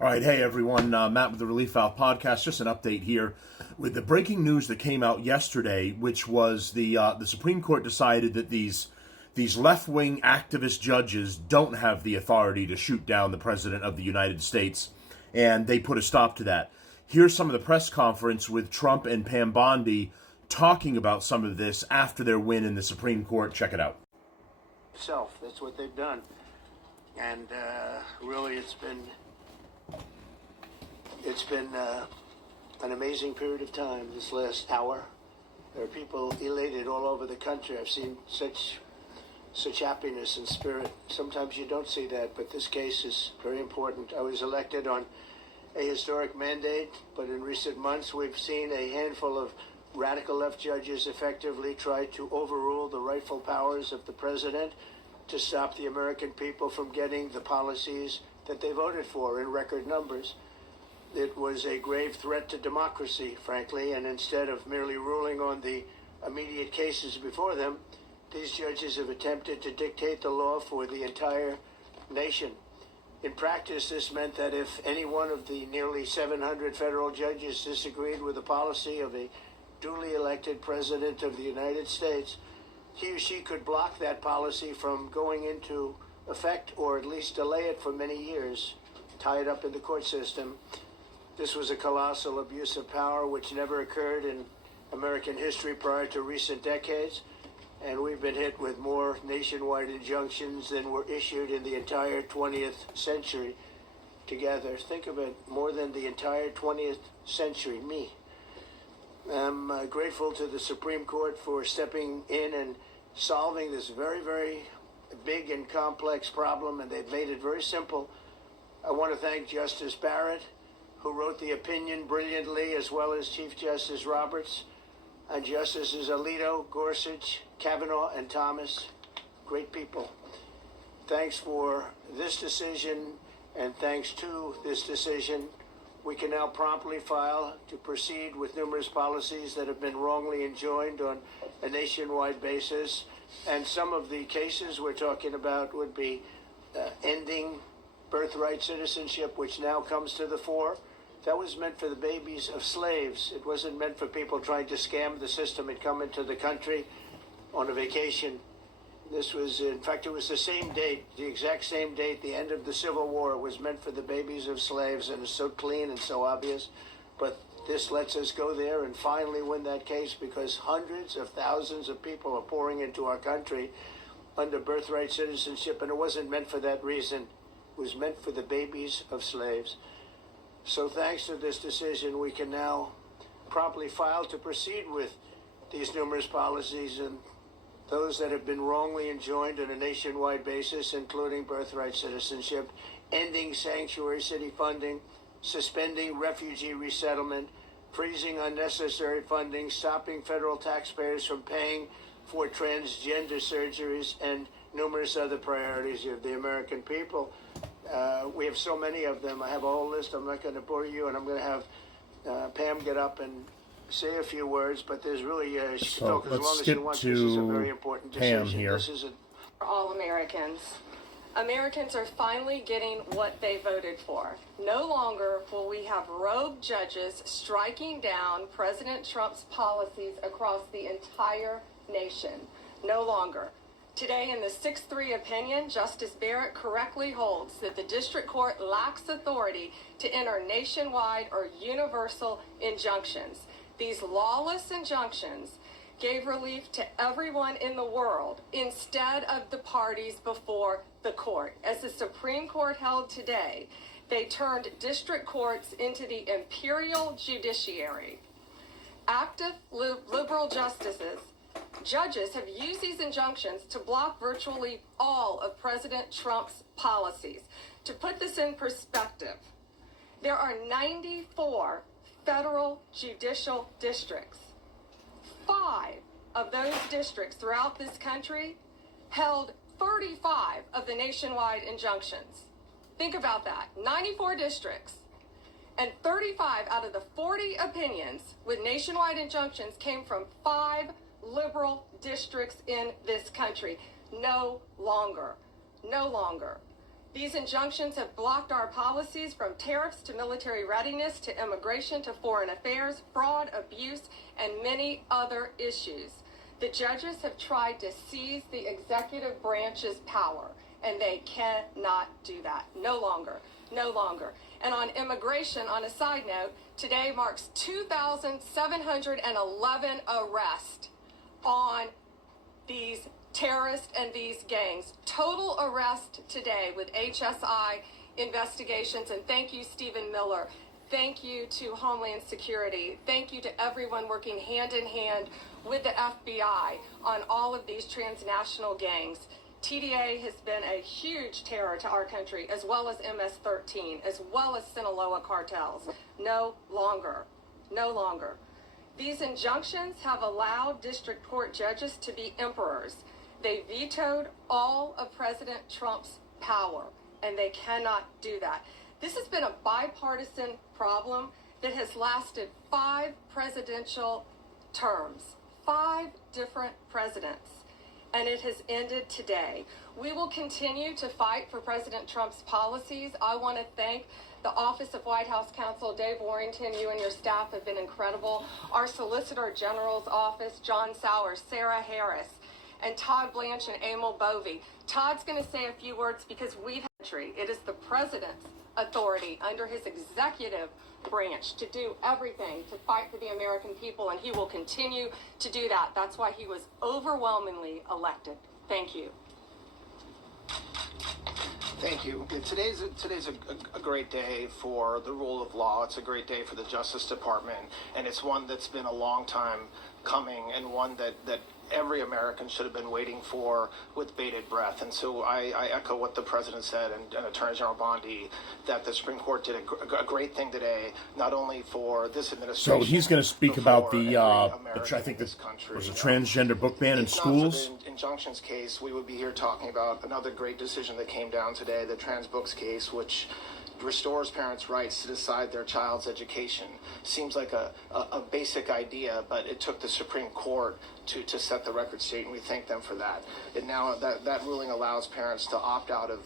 All right, hey everyone, Matt with the Relief Valve Podcast. Just an update here with the breaking news that came out yesterday, which was the Supreme Court decided that these left-wing activist judges don't have the authority to shoot down the President of the United States, and they put a stop to that. Here's some of the press conference with Trump and Pam Bondi talking about some of this after their win in the Supreme Court. Check it out. That's what they've done, and really, it's been an amazing period of time. This last hour, there are people elated all over the country. I've seen such happiness and spirit. Sometimes you don't see that, but this case is very important. I was elected on a historic mandate, but in recent months we've seen a handful of radical left judges effectively try to overrule the rightful powers of the president to stop the American people from getting the policies that they voted for in record numbers. It was a grave threat to democracy, frankly, and instead of merely ruling on the immediate cases before them, these judges have attempted to dictate the law for the entire nation. In practice, this meant that if any one of the nearly 700 federal judges disagreed with the policy of a duly elected president of the United States, he or she could block that policy from going into effect, or at least delay it for many years, tie it up in the court system. This was a colossal abuse of power which never occurred in American history prior to recent decades, and we've been hit with more nationwide injunctions than were issued in the entire 20th century together. Think of it, more than the entire 20th century, me. I'm grateful to the Supreme Court for stepping in and solving this very, very big and complex problem, and they've made it very simple. I want to thank Justice Barrett, who wrote the opinion brilliantly, as well as Chief Justice Roberts, and Justices Alito, Gorsuch, Kavanaugh, and Thomas. Great people. Thanks for this decision, and thanks to this decision, we can now promptly file to proceed with numerous policies that have been wrongly enjoined on a nationwide basis. And some of the cases we're talking about would be ending birthright citizenship, which now comes to the fore. That was meant for the babies of slaves. It wasn't meant for people trying to scam the system and come into the country on a vacation. This was, in fact, it was the same date, the exact same date, the end of the Civil War. It was meant for the babies of slaves, and it's so clean and so obvious. But this lets us go there and finally win that case, because hundreds of thousands of people are pouring into our country under birthright citizenship, and it wasn't meant for that reason. It was meant for the babies of slaves. So thanks to this decision, we can now promptly file to proceed with these numerous policies, and those that have been wrongly enjoined on a nationwide basis, including birthright citizenship, ending sanctuary city funding, suspending refugee resettlement, freezing unnecessary funding, stopping federal taxpayers from paying for transgender surgeries, and numerous other priorities of the American people. We have so many of them. I have a whole list. I'm not going to bore you, and I'm going to have Pam get up and say a few words, but there's really, she can talk as long as she wants. This is a very important decision. Pam here. This is For all Americans. Americans are finally getting what they voted for. No longer will we have rogue judges striking down President Trump's policies across the entire nation. No longer. Today, in the 6-3 opinion, Justice Barrett correctly holds that the district court lacks authority to enter nationwide or universal injunctions. These lawless injunctions gave relief to everyone in the world instead of the parties before the court. As the Supreme Court held today, they turned district courts into the imperial judiciary. Active liberal judges have used these injunctions to block virtually all of President Trump's policies. To put this in perspective, there are 94 federal judicial districts. 5 of those districts throughout this country held 35 of the nationwide injunctions. Think about that. 94 districts, and 35 out of the 40 opinions with nationwide injunctions came from 5 liberal districts in this country. No longer. These injunctions have blocked our policies from tariffs to military readiness to immigration to foreign affairs, fraud, abuse, and many other issues. The judges have tried to seize the executive branch's power, and they cannot do that. No longer. No longer. And on immigration, on a side note, today marks 2,711 arrests on these terrorists and these gangs. Total arrest today with HSI investigations. And thank you, Stephen Miller. Thank you to Homeland Security. Thank you to everyone working hand in hand with the FBI on all of these transnational gangs. TDA has been a huge terror to our country, as well as MS-13, as well as Sinaloa cartels. No longer. No longer. These injunctions have allowed district court judges to be emperors. They vetoed all of President Trump's power, and they cannot do that. This has been a bipartisan problem that has lasted 5 presidential terms, 5 different presidents, and it has ended today. We will continue to fight for President Trump's policies. I want to thank the Office of White House Counsel, Dave Warrington. You and your staff have been incredible. Our Solicitor General's office, John Sowers, Sarah Harris, and Todd Blanche and Emil Bovey. Todd's going to say a few words because we've it is the president's authority under his executive branch to do everything to fight for the American people, and he will continue to do that. That's why he was overwhelmingly elected. Thank you. Thank you. Today's a great day for the rule of law. It's a great day for the Justice Department, and it's one that's been a long time coming, and one that every American should have been waiting for with bated breath. And so I echo what the president said and Attorney General Bondi, that the Supreme Court did a great thing today, not only for this administration. So he's going to speak about I think this was a transgender book ban in schools. For the injunctions case, we would be here talking about another great decision that came down today, the trans books case, which restores parents' rights to decide their child's education. Seems like a basic idea, but it took the Supreme Court to set the record straight, and we thank them for that. And now that ruling allows parents to opt out of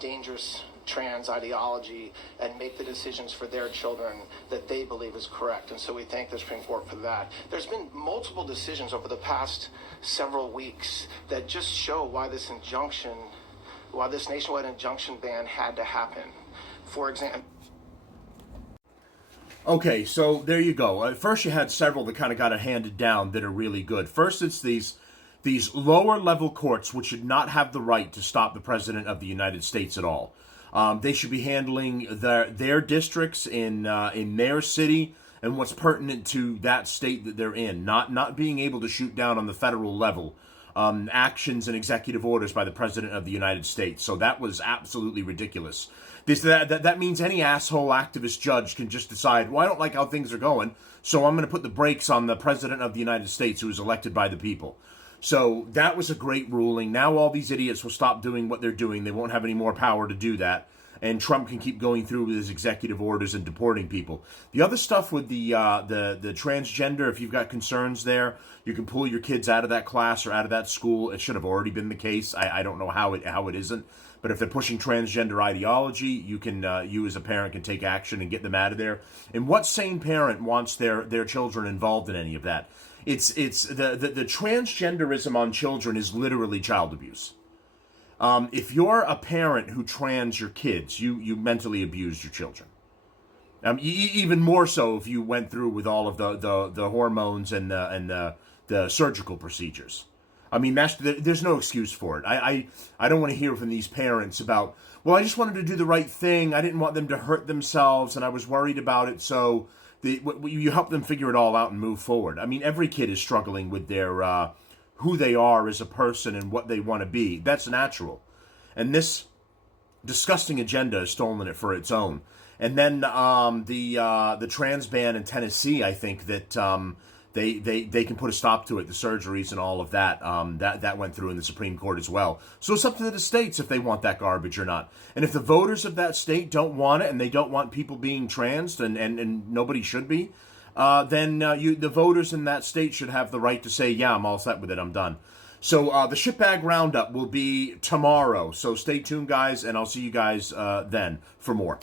dangerous trans ideology and make the decisions for their children that they believe is correct. And so we thank the Supreme Court for that. There's been multiple decisions over the past several weeks that just show why this nationwide injunction ban had to happen. For example. Okay, so there you go. First, you had several that kind of got it handed down that are really good. First, it's these lower level courts which should not have the right to stop the president of the United States at all. They should be handling their districts in their city and what's pertinent to that state that they're in. Not being able to shoot down on the federal level actions and executive orders by the president of the United States. So that was absolutely ridiculous. That means any asshole activist judge can just decide, well, I don't like how things are going, so I'm going to put the brakes on the president of the United States who is elected by the people. So that was a great ruling. Now all these idiots will stop doing what they're doing. They won't have any more power to do that. And Trump can keep going through with his executive orders and deporting people. The other stuff with the transgender, if you've got concerns there, you can pull your kids out of that class or out of that school. It should have already been the case. I don't know how it isn't. But if they're pushing transgender ideology, you as a parent can take action and get them out of there. And what sane parent wants their children involved in any of that? It's the transgenderism on children is literally child abuse. If you're a parent who trans your kids, you mentally abused your children. Even more so if you went through with all of the hormones and the surgical procedures. I mean, there's no excuse for it. I don't want to hear from these parents about, well, I just wanted to do the right thing. I didn't want them to hurt themselves, and I was worried about it. So you help them figure it all out and move forward. I mean, every kid is struggling with their who they are as a person and what they want to be. That's natural. And this disgusting agenda has stolen it for its own. And then the trans ban in Tennessee, I think that they can put a stop to it, the surgeries and all of that. That went through in the Supreme Court as well. So it's up to the states if they want that garbage or not. And if the voters of that state don't want it and they don't want people being trans and nobody should be, then the voters in that state should have the right to say, yeah, I'm all set with it, I'm done. So the Shitbag Roundup will be tomorrow. So stay tuned, guys, and I'll see you guys then for more.